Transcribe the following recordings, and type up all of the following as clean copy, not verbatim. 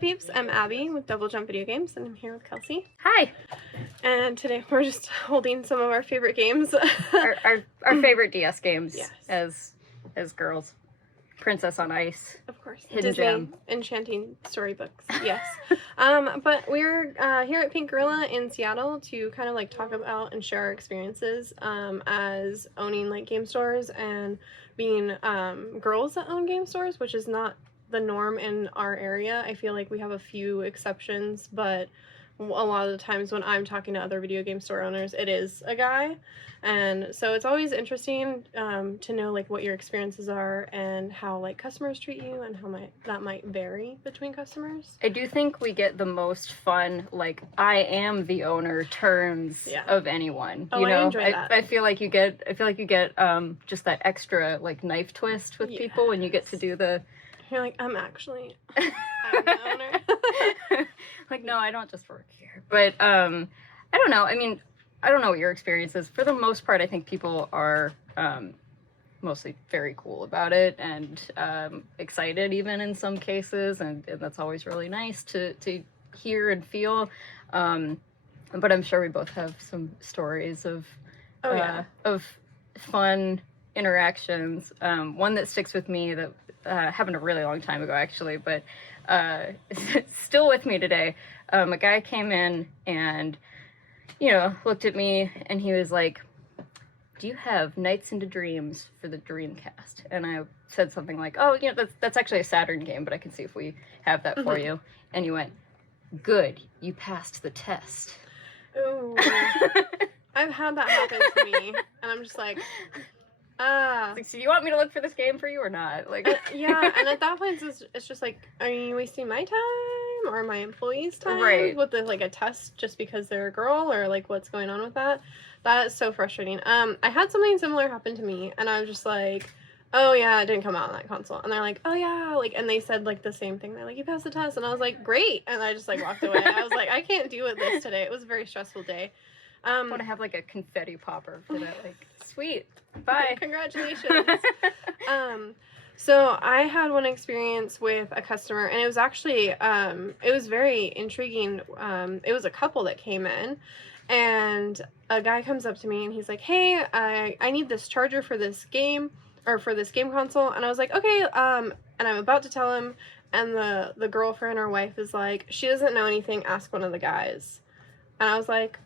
up, peeps? I'm Abby with Double Jump Video Games, and I'm here with Kelsey. Hi! And today we're just holding some of our favorite games. our favorite DS games, yes. as girls. Princess on Ice. Of course. Hidden Disney Gem. Enchanting storybooks, yes. But we're here at Pink Gorilla in Seattle to kind of like talk about and share our experiences as owning like game stores and being girls that own game stores, which is not the norm in our area. I feel like we have a few exceptions, but a lot of the times when I'm talking to other video game store owners, it is a guy. And so it's always interesting to know like what your experiences are and how like customers treat you and how that might vary between customers. I do think we get the most fun, like, I am the owner terms of anyone. Oh, you know? I enjoy that. I feel like you get just that extra like knife twist with people when you get to do the You're like, I'm the owner. Like, no, I don't just work here. But I don't know. I mean, I don't know what your experience is. For the most part, I think people are mostly very cool about it and excited even in some cases. And that's always really nice to hear and feel. But I'm sure we both have some stories of fun interactions. One that sticks with me that happened a really long time ago, actually, but it's still with me today. A guy came in and, you know, looked at me and he was like, "Do you have Nights into Dreams for the Dreamcast?" And I said something like, "Oh, you know, that's actually a Saturn game, but I can see if we have that for you." And he went, "Good, you passed the test." Ooh. I've had that happen to me, and I'm just like, like, so you want me to look for this game for you or not? Like, yeah, and at that point, it's just like, are you wasting my time or my employees' time with like a test just because they're a girl, or like what's going on with that? That is so frustrating. I had something similar happen to me, and I was just like, oh yeah, it didn't come out on that console, and they're like, oh yeah, like, and they said like the same thing. They're like, you passed the test, and I was like, great, and I just like walked away. I was like, I can't deal with this today. It was a very stressful day. I want to have like a confetti popper for that. Like, sweet, bye, congratulations. So I had one experience with a customer, and it was actually it was very intriguing. It was a couple that came in, and a guy comes up to me and he's like, "Hey, I need this charger for this game or for this game console," and I was like, "Okay," and I'm about to tell him, and the girlfriend or wife is like, "She doesn't know anything. Ask one of the guys," and I was like,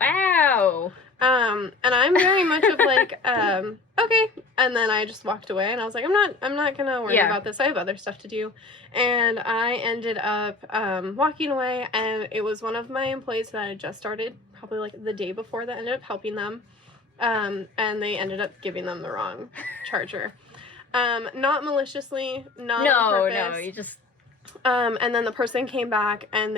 wow. And I'm very much of like, okay. And then I just walked away and I was like, I'm not gonna worry about this. I have other stuff to do. And I ended up, walking away, and it was one of my employees that I had just started probably like the day before that ended up helping them. And they ended up giving them the wrong charger. Not maliciously, not on purpose. No, you just, and then the person came back and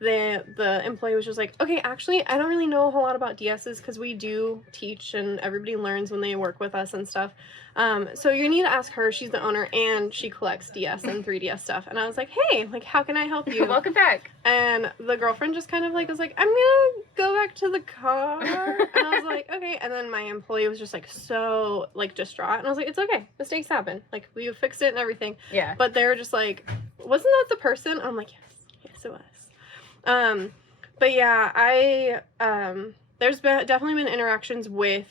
the employee was just like, okay, actually, I don't really know a whole lot about DSs because we do teach and everybody learns when they work with us and stuff. So you need to ask her. She's the owner and she collects DS and 3DS stuff. And I was like, hey, like, how can I help you? Welcome back. And the girlfriend just kind of like was like, I'm gonna go back to the car. And I was like, okay. And then my employee was just like so like distraught. And I was like, it's okay. Mistakes happen. Like, we fixed it and everything. Yeah. But they were just like, wasn't that the person? I'm like, yes, it was. But yeah, there's definitely been interactions with,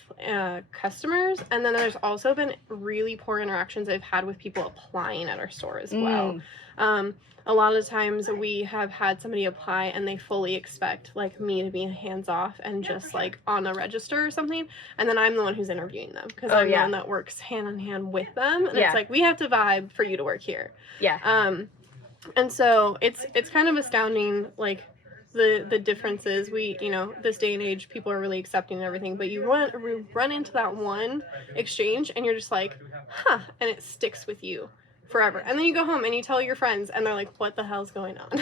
customers, and then there's also been really poor interactions I've had with people applying at our store as well. A lot of times we have had somebody apply and they fully expect like me to be hands off and just like on a register or something, and then I'm the one who's interviewing them because I'm the one that works hand in hand with them, and it's like, we have to vibe for you to work here. And so it's kind of astounding, like, the differences. We, you know, this day and age, people are really accepting and everything, but you run into that one exchange and you're just like, huh, and it sticks with you forever. And then you go home and you tell your friends and they're like, what the hell's going on?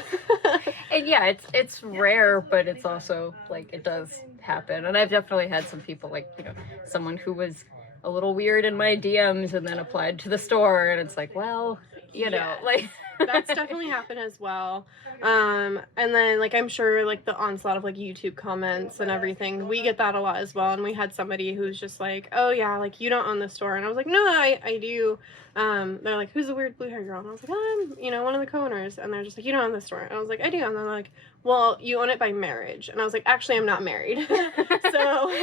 And yeah, it's rare, but it's also, like, it does happen. And I've definitely had some people, like, you know, someone who was a little weird in my DMs and then applied to the store, and it's like, well, you know, like... That's definitely happened as well. And then, like, I'm sure, like, the onslaught of, like, YouTube comments and everything, we get that a lot as well. And we had somebody who's just like, oh, yeah, like, you don't own the store. And I was like, no, I do. They're like, who's the weird blue-haired girl? And I was like, oh, I'm, one of the co-owners. And they're just like, you don't own the store. And I was like, I do. And they're like, well, you own it by marriage. And I was like, actually, I'm not married. So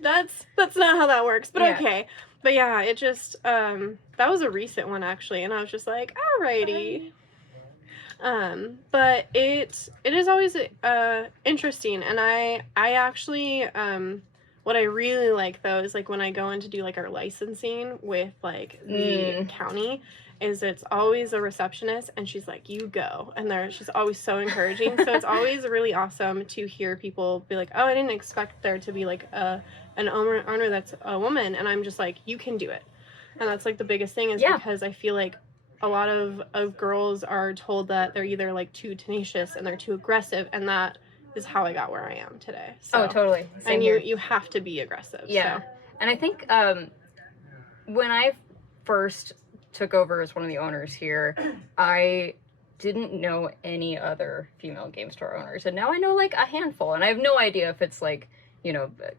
that's not how that works. But okay. But yeah, it just, that was a recent one, actually. And I was just like, alrighty. But it is always interesting, and I actually what I really like though is like when I go in to do like our licensing with like the county, is it's always a receptionist and she's like, you go, and she's always so encouraging. So it's always really awesome to hear people be like, oh, I didn't expect there to be like an owner that's a woman, and I'm just like, you can do it. And that's like the biggest thing is because I feel like a lot of girls are told that they're either like too tenacious and they're too aggressive, and that is how I got where I am today. So, oh, totally. Same and here. you have to be aggressive. Yeah. So. And I think when I first took over as one of the owners here, I didn't know any other female game store owners, and now I know like a handful, and I have no idea if it's like,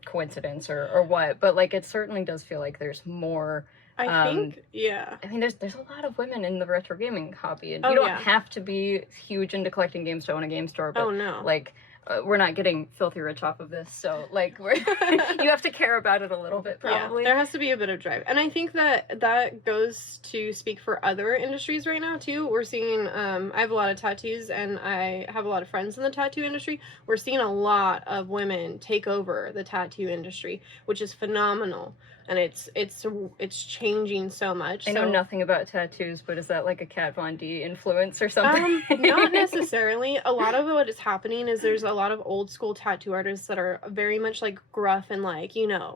coincidence or what, but like it certainly does feel like there's more. I think, yeah. I mean, there's a lot of women in the retro gaming hobby, and you don't have to be huge into collecting games to own a game store. But like, we're not getting filthy rich off of this, so like, you have to care about it a little bit, probably. Yeah, there has to be a bit of drive, and I think that goes to speak for other industries right now too. We're seeing, I have a lot of tattoos, and I have a lot of friends in the tattoo industry. We're seeing a lot of women take over the tattoo industry, which is phenomenal. And it's changing so much. I know nothing about tattoos, but is that like a Kat Von D influence or something? Not necessarily. A lot of what is happening is there's a lot of old school tattoo artists that are very much like gruff and like,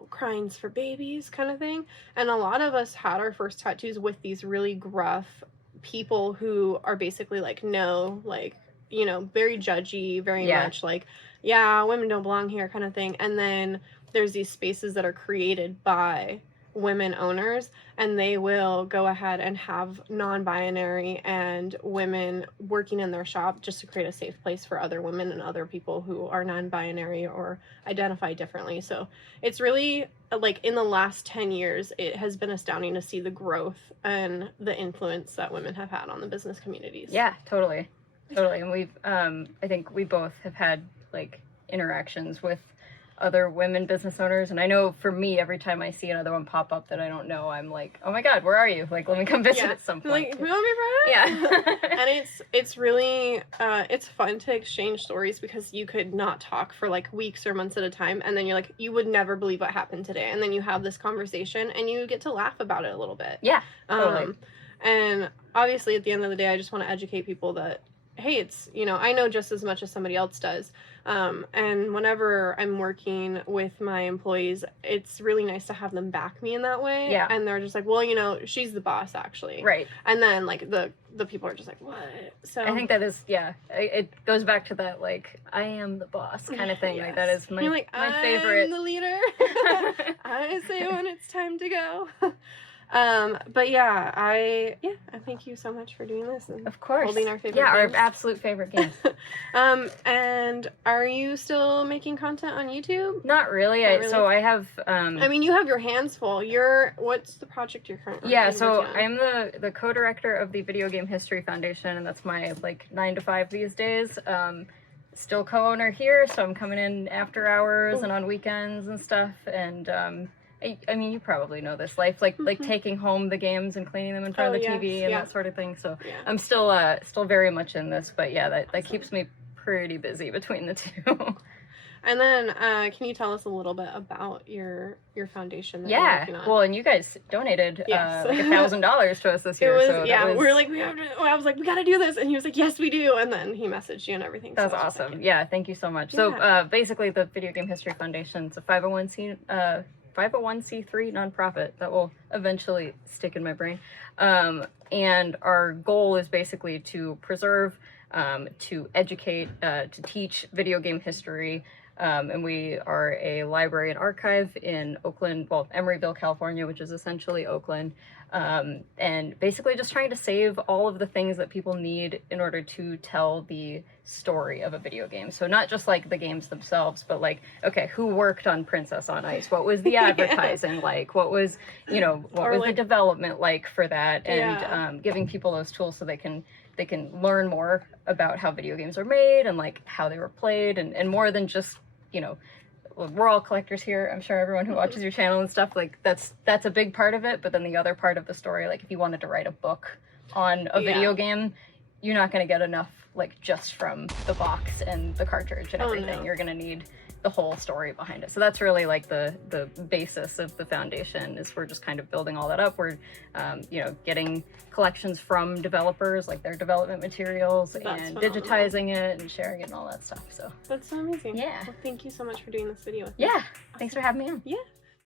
crying's for babies kind of thing. And a lot of us had our first tattoos with these really gruff people who are basically like, no, like, very judgy, very much like, yeah, women don't belong here kind of thing. And then there's these spaces that are created by women owners, and they will go ahead and have non-binary and women working in their shop just to create a safe place for other women and other people who are non-binary or identify differently. So it's really like in the last 10 years, it has been astounding to see the growth and the influence that women have had on the business communities. Yeah, totally. And we've, I think we both have had like interactions with other women business owners, and I know for me, every time I see another one pop up that I don't know, I'm like, oh my god, where are you? Like, let me come visit at some point. Like, we want to be friends? Yeah. And it's really it's fun to exchange stories, because you could not talk for like weeks or months at a time, and then you're like, you would never believe what happened today, and then you have this conversation and you get to laugh about it a little bit. Yeah, totally. And obviously at the end of the day, I just want to educate people that, hey, it's, I know just as much as somebody else does. And whenever I'm working with my employees, it's really nice to have them back me in that way. Yeah. And they're just like, well, she's the boss, actually. Right. And then, like, the people are just like, what? So I think that is, it goes back to that, like, I am the boss kind of thing. Yes. Like, that is my favorite. I'm the leader. I say when it's time to go. But yeah, I thank you so much for doing this. And of course. Holding our favorite games. Our absolute favorite games. And are you still making content on YouTube? Not really. So I have, I mean, you have your hands full. What's the project you're currently so working on? I'm the co-director of the Video Game History Foundation, and that's my, 9 to 5 these days. Still co-owner here, so I'm coming in after hours and on weekends and stuff, and, I mean, you probably know this life, like taking home the games and cleaning them in front of the TV and that sort of thing. So I'm still very much in this, but that keeps me pretty busy between the two. And then, can you tell us a little bit about your foundation that you're working on? Well, and you guys donated like $1,000 to us this year. We're like, I was like, we gotta do this, and he was like, yes, we do. And then he messaged you and everything. That's awesome. Yeah, thank you so much. Yeah. So basically, the Video Game History Foundation is a 501c3 nonprofit that will eventually stick in my brain. And our goal is basically to preserve, to educate, to teach video game history And we are a library and archive in Oakland, well, Emeryville, California, which is essentially Oakland. And basically just trying to save all of the things that people need in order to tell the story of a video game. So not just like the games themselves, but like, okay, who worked on Princess on Ice? What was the advertising like? What was, what was the development like for that? And giving people those tools so they can learn more about how video games are made and like how they were played, and more than just, we're all collectors here. I'm sure everyone who watches your channel and stuff, like that's a big part of it. But then the other part of the story, like if you wanted to write a book on a video game, you're not going to get enough like just from the box and the cartridge and everything. You're going to need the whole story behind it. So that's really like the basis of the foundation, is we're just kind of building all that up. We're getting collections from developers, like their development materials, and digitizing it and sharing it and all that stuff. So that's so amazing. Yeah. Well, thank you so much for doing this video with me. Yeah. Awesome. Thanks for having me on. Yeah.